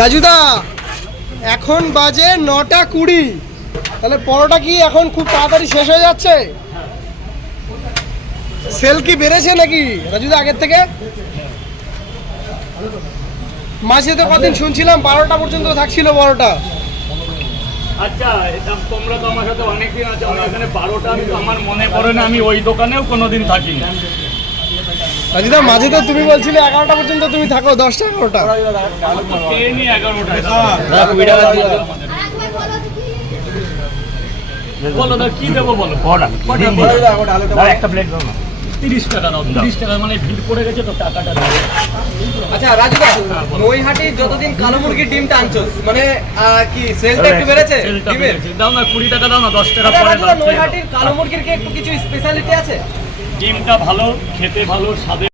রাজুদা, এখন বাজে নটা কুড়ি। তাহলে পরোটা কি এখন খুব তাড়াতাড়ি শেষ হয়ে যাচ্ছে? সেল কি বেড়েছে নাকি? রাজুদা, আগের থেকে? মাঝে তো কদিন শুনছিলাম বারোটা পর্যন্ত থাকছিল বড়টা আচ্ছা তোমরা তো আমার সাথে অনেকদিন আছে বারোটা আমার মনে পড়ে না, আমি ওই দোকানেও কোনোদিন থাকিনি। রাজুদা মাঝে তো তুমি বলছিলে এগারোটা পর্যন্ত তুমি থাকো দশটা এগারোটা। বলো দাদা কি দেবো বলো? একটা প্লেট দাও না। তিরিশ টাকা দাও তিরিশ টাকা মানে ভিড় পড়ে গেছে তো টাকাটা দাও। আচ্ছা রাজুদা নৈহাটি যতদিন কালো মুরগির ডিমটা আনছো মানে কি সেলটা একটু বেড়েছে? দাও না কুড়ি টাকা দাও না দশ টাকা আচ্ছা পরে দাও নৈহাটির কালো মুরগির কি একটু কিছু স্পেশালিটি আছে? ডিমটা ভালো খেতে ভালো স্বাদে